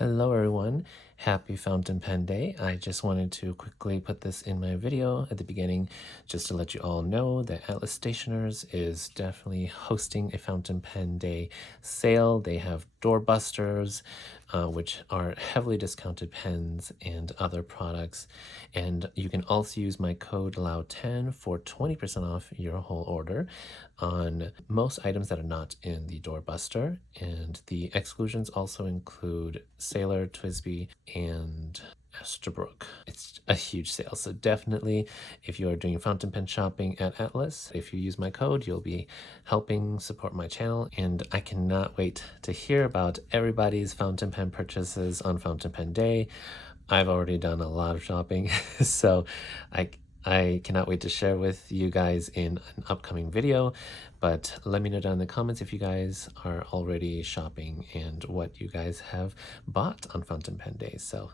Hello everyone, happy Fountain Pen Day. I just wanted to quickly put this in my video at the beginning just to let you all know that Atlas Stationers is definitely hosting a Fountain Pen Day sale. They have doorbusters, which are heavily discounted pens and other products. And you can also use my code LOUD10 for 20% off your whole order on most items that are not in the doorbuster. And the exclusions also include Sailor, Twisby, and Estabrook. It's a huge sale, so definitely if you are doing fountain pen shopping at Atlas, if you use my code, you'll be helping support my channel, and I cannot wait to hear about everybody's fountain pen purchases on Fountain Pen Day. I've already done a lot of shopping, so I cannot wait to share with you guys in an upcoming video, but let me know down in the comments if you guys are already shopping and what you guys have bought on Fountain Pen Day. So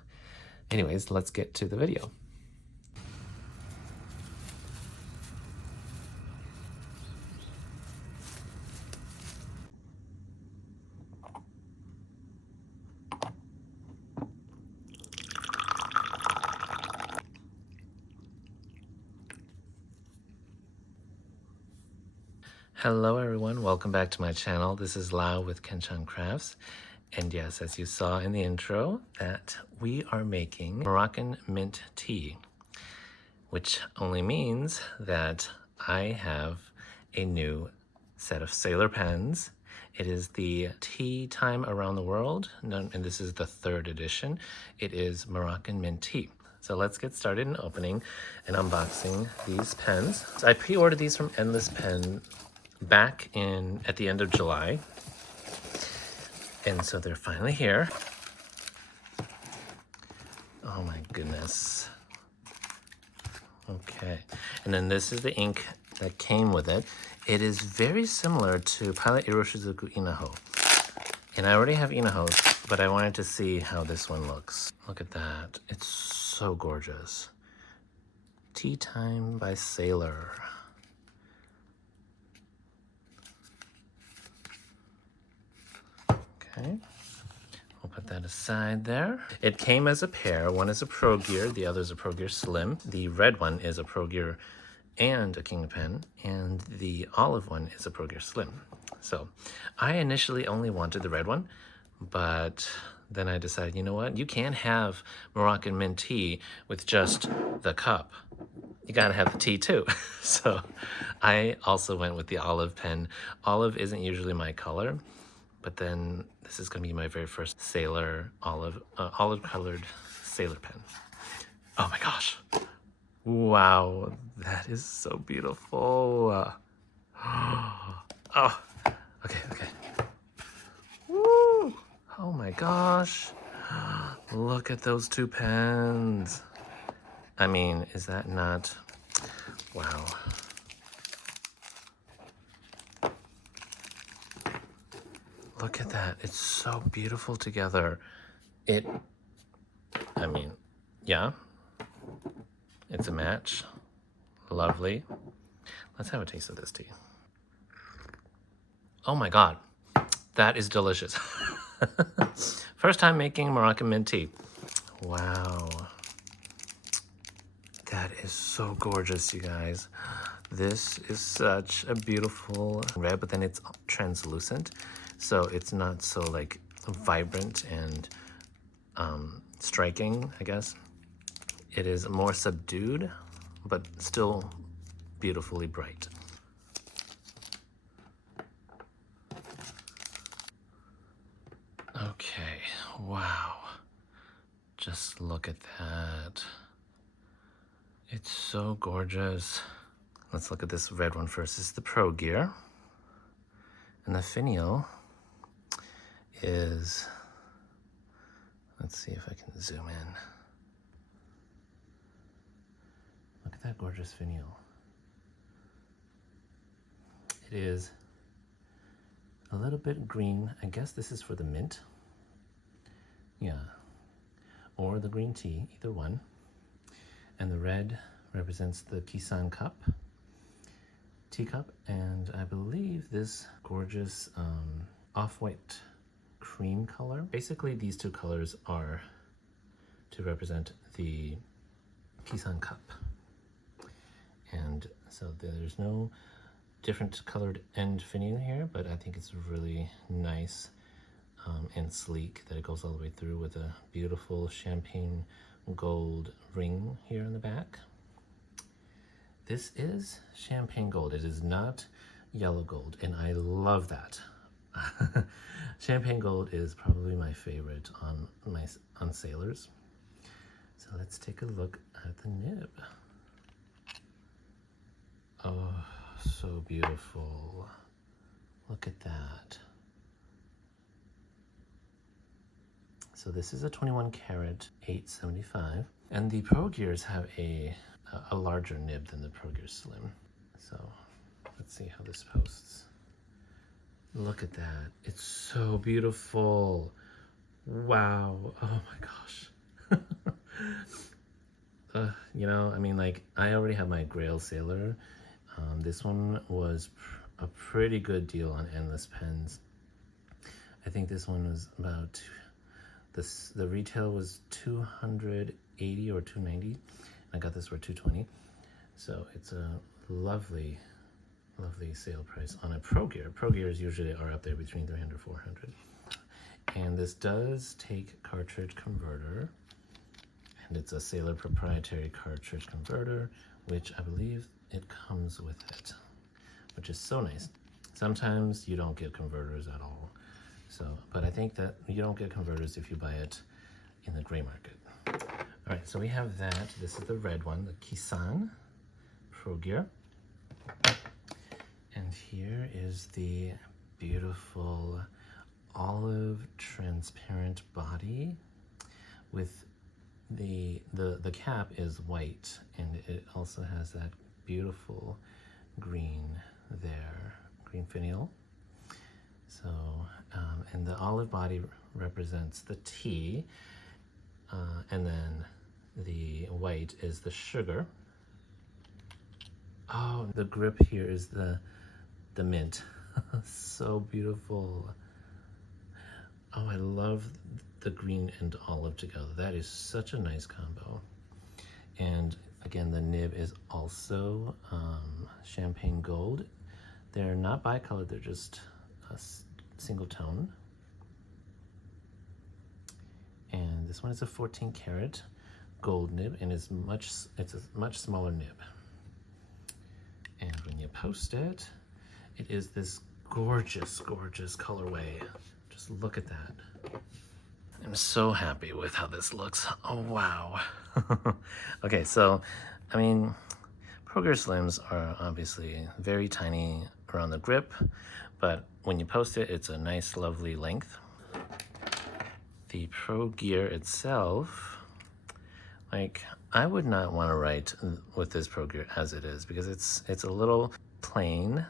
anyways, let's get to the video. Hello everyone, welcome back to my channel. This is Lau with Kissan Crafts. And yes, as you saw in the intro, that we are making Moroccan mint tea, which only means that I have a new set of Sailor pens. It is the Tea Time Around the World, and this is the third edition. It is Moroccan Mint Tea. So let's get started in opening and unboxing these pens. So I pre-ordered these from Endless Pen back at the end of July, and so they're finally here. Oh my goodness. Okay, and then this is the ink that came with it. It is very similar to Pilot Iroshizuku Inaho, and I already have Inahos, but I wanted to see how this one looks. Look at that, it's so gorgeous. Tea Time by Sailor. Okay, we'll put that aside there. It came as a pair. One is a Pro Gear, the other is a Pro Gear Slim. The red one is a Pro Gear and a King pen, and the olive one is a Pro Gear Slim. So I initially only wanted the red one, but then I decided, you know what? You can't have Moroccan mint tea with just the cup. You gotta have the tea too. So I also went with the olive pen. Olive isn't usually my color, but then this is gonna be my very first Sailor olive colored Sailor pen. Oh my gosh. Wow, that is so beautiful. Oh, okay. Woo! Oh my gosh. Look at those two pens. I mean, is that not, wow. Look at that, it's so beautiful together. I mean, yeah, it's a match, lovely. Let's have a taste of this tea. Oh my God, that is delicious. First time making Moroccan mint tea. Wow. That is so gorgeous, you guys. This is such a beautiful red, but then it's translucent. So it's not so like vibrant and striking, I guess. It is more subdued, but still beautifully bright. Okay, wow. Just look at that. It's so gorgeous. Let's look at this red one first. This is the Pro Gear. And the finial is, let's see if I can zoom in. Look at that gorgeous finial. It is a little bit green. I guess this is for the mint. Yeah. Or the green tea, either one. And the red represents the Kissan cup, teacup, and I believe this gorgeous off-white cream color. Basically, these two colors are to represent the Kissan cup. And so there's no different colored end finial here, but I think it's really nice and sleek that it goes all the way through with a beautiful champagne gold ring here in the back. This is champagne gold. It is not yellow gold, and I love that. Champagne gold is probably my favorite on sailors. So let's take a look at the nib. Oh, so beautiful. Look at that. So this is a 21 karat 875, and the Pro Gears have a larger nib than the Pro Gear Slim. So let's see how this posts. Look at that. It's so beautiful. Wow. Oh my gosh. You know, I mean, like, I already have my Grail Sailor. This one was a pretty good deal on endless pens. I think this one was about, the retail was $280 or $290. I got this for $220. So it's a lovely sale price on a Pro Gear. Pro Gears usually are up there between $300 and $400. And this does take cartridge converter, and it's a Sailor proprietary cartridge converter, which I believe it comes with it, which is so nice. Sometimes you don't get converters at all. So, but I think that you don't get converters if you buy it in the gray market. All right, so we have that. This is the red one, the Kissan Pro Gear. And here is the beautiful olive transparent body with the cap is white, and it also has that beautiful green there, green finial. So, and the olive body represents the tea, and then the white is the sugar. Oh, the grip here is the mint. So beautiful. Oh, I love the green and olive together. That is such a nice combo. And again, the nib is also champagne gold. They're not bicolored, they're just a single tone. And this one is a 14 karat gold nib, and it's a much smaller nib. And when you post it, it is this gorgeous, gorgeous colorway. Just look at that. I'm so happy with how this looks. Oh, wow. Okay, so, I mean, Pro Gear Slims are obviously very tiny around the grip, but when you post it, it's a nice, lovely length. The Pro Gear itself, like, I would not want to write with this Pro Gear as it is, because it's a little plain,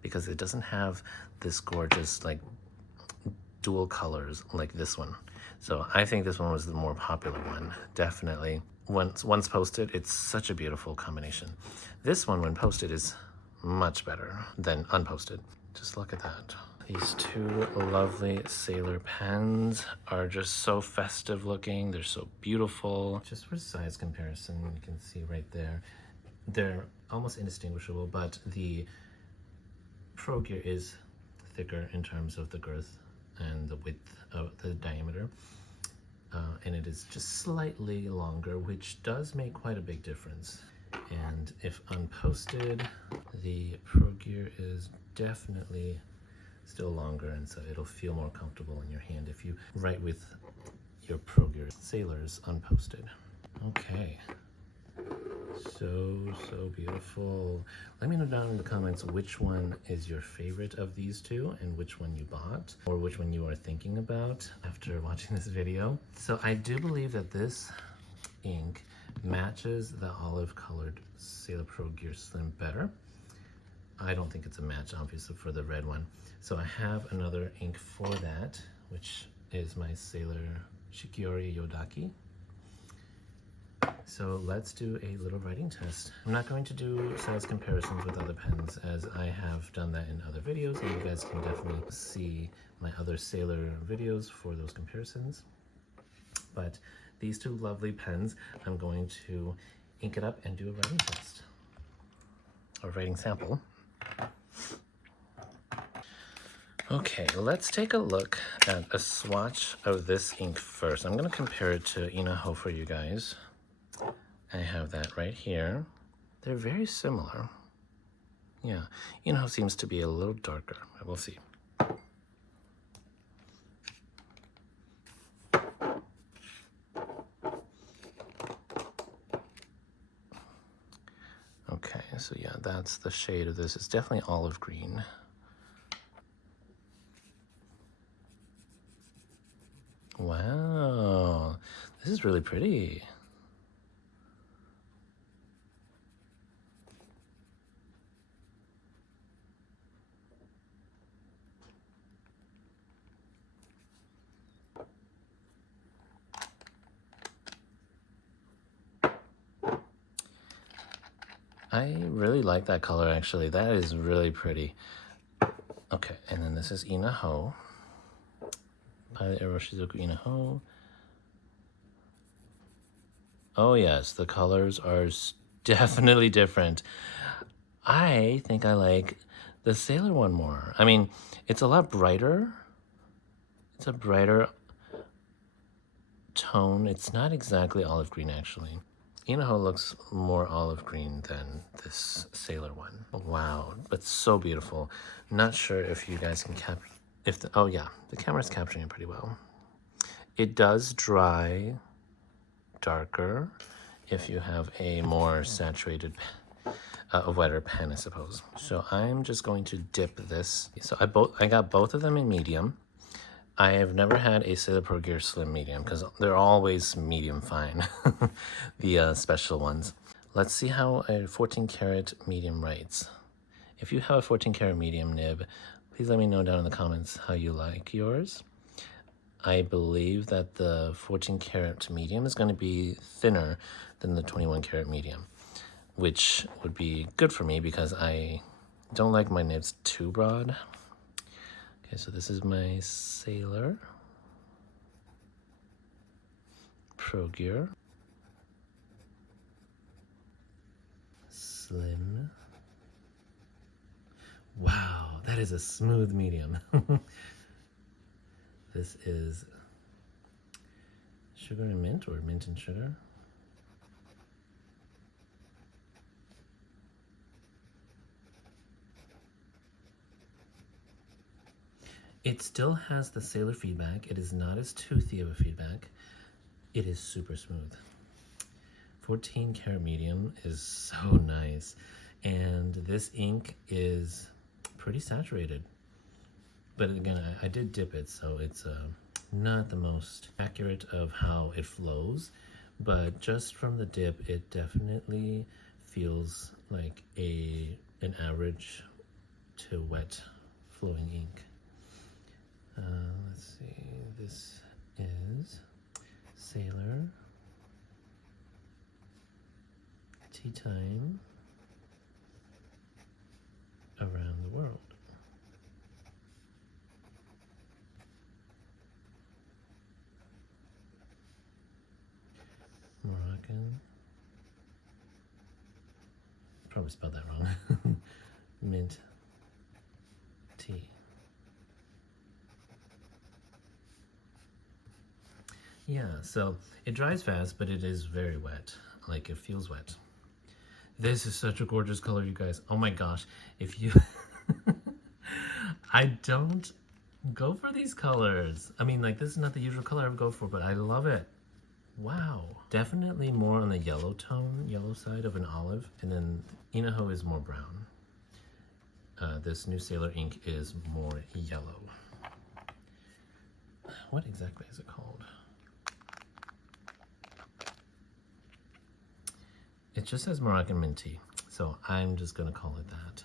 because it doesn't have this gorgeous, like, dual colors like this one. So I think this one was the more popular one, definitely. Once posted, it's such a beautiful combination. This one, when posted, is much better than unposted. Just look at that. These two lovely Sailor pens are just so festive looking. They're so beautiful. Just for size comparison, you can see right there, they're almost indistinguishable, but the Pro Gear is thicker in terms of the girth and the width of the diameter, and it is just slightly longer, which does make quite a big difference. And if unposted, the Pro Gear is definitely still longer, and so it'll feel more comfortable in your hand if you write with your Pro Gear Sailors unposted. Okay, so beautiful. Let me know down in the comments which one is your favorite of these two, and which one you bought, or which one you are thinking about after watching this video. So I do believe that this ink matches the olive colored Sailor Pro Gear Slim better. I don't think it's a match, obviously, for the red one. So I have another ink for that, which is my Sailor Shikiori Yodaki. So let's do a little writing test. I'm not going to do size comparisons with other pens as I have done that in other videos, and you guys can definitely see my other Sailor videos for those comparisons. But these two lovely pens, I'm going to ink it up and do a writing test, or writing sample. Okay, let's take a look at a swatch of this ink first. I'm going to compare it to Inaho for you guys. I have that right here. They're very similar. Yeah, Inaho seems to be a little darker. We'll see. Okay, so yeah, that's the shade of this. It's definitely olive green. Wow, this is really pretty. I really like that color, actually. That is really pretty. Okay, and then this is Inaho. Pilot Arrow Shizuku Inaho. Oh yes, the colors are definitely different. I think I like the Sailor one more. I mean, it's a lot brighter. It's a brighter tone. It's not exactly olive green, actually. Inaho looks more olive green than this Sailor one. Wow, that's so beautiful. Not sure if you guys can oh yeah, the camera's capturing it pretty well. It does dry darker if you have a more saturated, a wetter pen, I suppose. So I'm just going to dip this. So I got both of them in medium. I have never had a Sailor Pro Gear Slim medium because they're always medium fine, the special ones. Let's see how a 14 karat medium writes. If you have a 14 karat medium nib, please let me know down in the comments how you like yours. I believe that the 14 karat medium is going to be thinner than the 21 karat medium, which would be good for me because I don't like my nibs too broad. Okay, so this is my Sailor Pro Gear Slim. Wow, that is a smooth medium. This is sugar and mint, or mint and sugar. It still has the Sailor feedback. It is not as toothy of a feedback. It is super smooth. 14 karat medium is so nice. And this ink is pretty saturated. But again, I did dip it, so it's not the most accurate of how it flows. But just from the dip, it definitely feels like an average to wet flowing ink. Let's see, this is Sailor Tea Time Around the World. Moroccan. Probably spelled that wrong. Mint tea. Yeah, so it dries fast, but it is very wet. Like, it feels wet. This is such a gorgeous color, you guys. Oh my gosh. If you... I don't go for these colors. I mean, like, this is not the usual color I would go for, but I love it. Wow. Definitely more on the yellow tone, yellow side of an olive. And then Inaho is more brown. This new Sailor ink is more yellow. What exactly is it called? It just says Moroccan Mint Tea, so I'm just gonna call it that,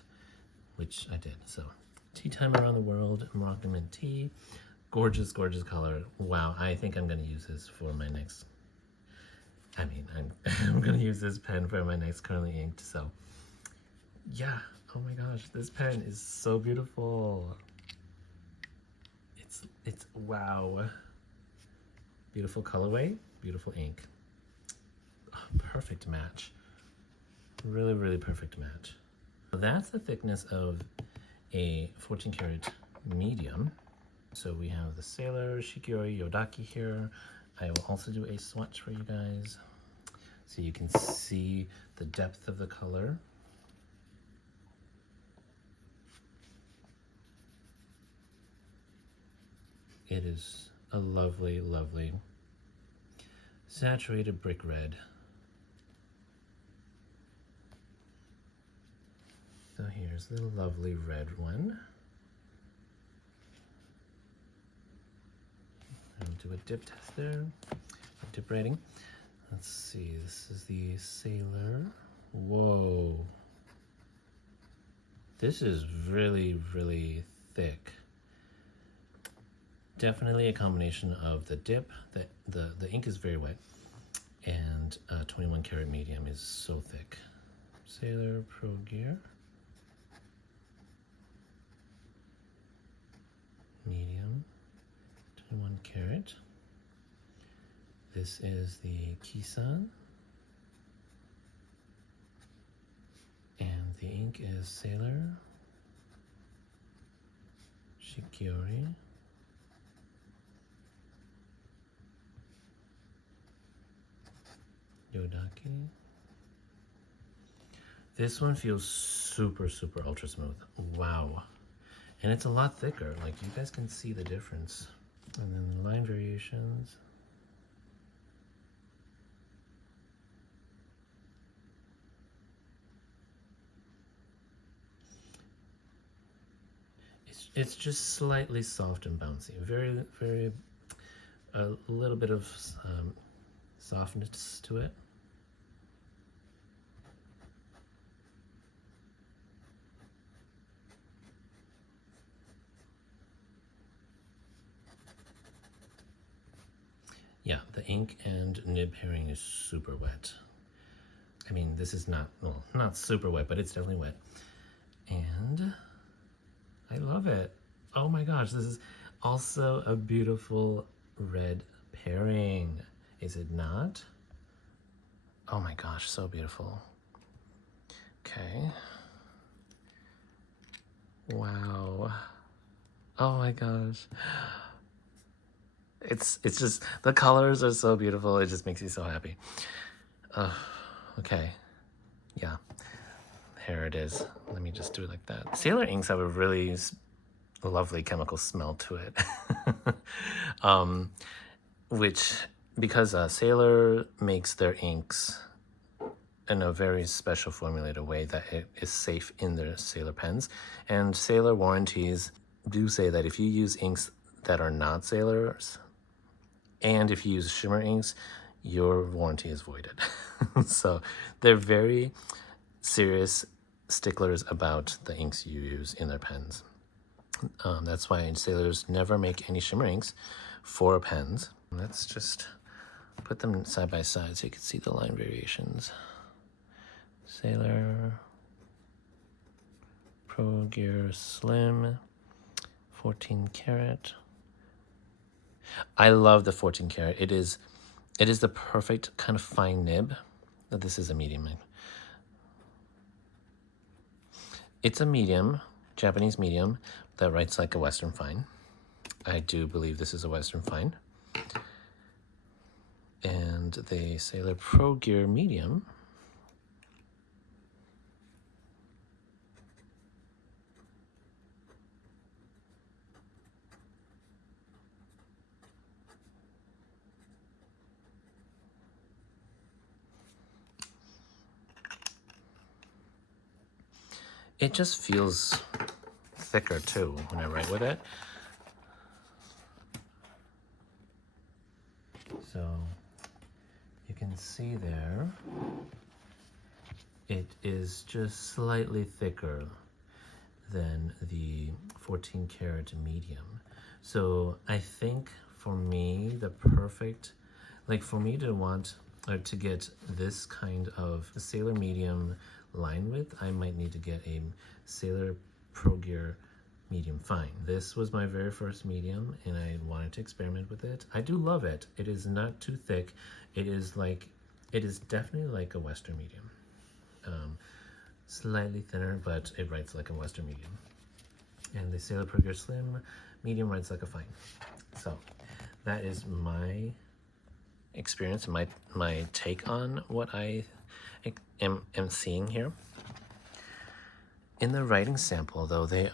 which I did. So, Tea Time Around the World, Moroccan Mint Tea. Gorgeous, gorgeous color. Wow, I think I'm gonna use this for my next I mean, I'm gonna use this pen for my next currently inked, so yeah. Oh my gosh, this pen is so beautiful. It's wow. Beautiful colorway, beautiful ink. Oh, perfect match. Really, really perfect match. That's the thickness of a 14 karat medium. So we have the Sailor, Shikiori, Yodaki here. I will also do a swatch for you guys so you can see the depth of the color. It is a lovely, lovely saturated brick red. So here's the lovely red one. I'll do a dip test there, dip rating. Let's see, this is the Sailor. Whoa. This is really, really thick. Definitely a combination of the dip, the ink is very wet, and 21 karat medium is so thick. Sailor Pro Gear. Medium, 21 karat. This is the Kissan. And the ink is Sailor, Shikiori, Yodaki. This one feels super, super ultra smooth. Wow. And it's a lot thicker. Like, you guys can see the difference. And then line variations. It's just slightly soft and bouncy. Very, very, a little bit of softness to it. Yeah, the ink and nib pairing is super wet. I mean, this is not, well, not super wet, but it's definitely wet. And I love it. Oh my gosh, this is also a beautiful red pairing. Is it not? Oh my gosh, so beautiful. Okay. Wow. Oh my gosh. It's just, the colors are so beautiful. It just makes me so happy. Okay. Yeah. Here it is. Let me just do it like that. Sailor inks have a really lovely chemical smell to it. Which, because Sailor makes their inks in a very special formulated way that it is safe in their Sailor pens. And Sailor warranties do say that if you use inks that are not Sailors, and if you use shimmer inks, your warranty is voided. So they're very serious sticklers about the inks you use in their pens. That's why Sailors never make any shimmer inks for pens. Let's just put them side by side so you can see the line variations. Sailor Pro Gear Slim, 14 karat. I love the 14 karat. It is the perfect kind of fine nib. This is a medium. It's a medium, Japanese medium, that writes like a Western fine. I do believe this is a Western fine. And the Sailor Pro Gear medium. It just feels thicker too when I write with it. So you can see there, it is just slightly thicker than the 14 karat medium. So I think for me, the perfect, like for me to want or to get this kind of Sailor medium line width, I might need to get a Sailor Pro Gear medium fine. This was my very first medium and I wanted to experiment with it. I do love it. It is not too thick. It is definitely like a Western medium. Slightly thinner, but it writes like a Western medium. And the Sailor Pro Gear Slim medium writes like a fine. So that is my experience, my take on what I am seeing here. In the writing sample, though, they're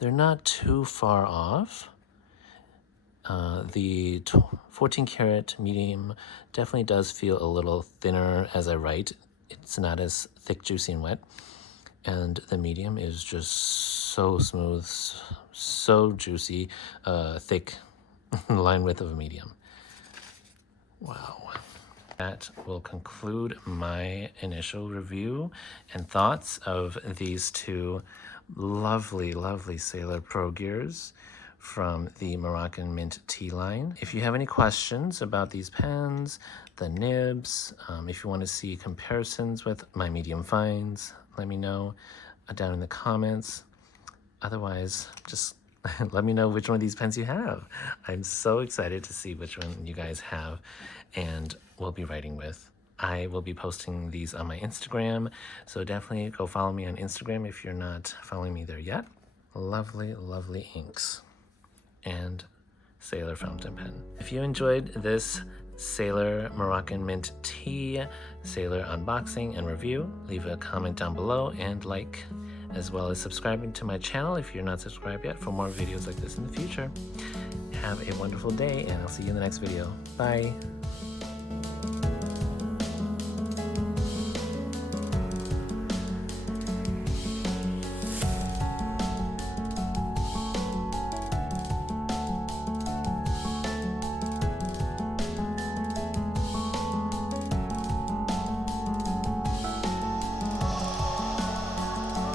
not too far off. The 14 karat medium definitely does feel a little thinner as I write. It's not as thick, juicy, and wet. And the medium is just so smooth, so juicy, thick line width of a medium. Wow. That will conclude my initial review and thoughts of these two lovely, lovely Sailor Pro Gears from the Moroccan Mint Tea line. If you have any questions about these pens, the nibs, if you want to see comparisons with my medium fines, let me know down in the comments. Otherwise, just let me know which one of these pens you have. I'm so excited to see which one you guys have and will be writing with. I will be posting these on my Instagram, so definitely go follow me on Instagram if you're not following me there yet. Lovely, lovely inks and Sailor fountain pen. If you enjoyed this Sailor Moroccan Mint Tea Sailor unboxing and review, leave a comment down below and like, as well as subscribing to my channel if you're not subscribed yet for more videos like this in the future. Have a wonderful day and I'll see you in the next video. Bye.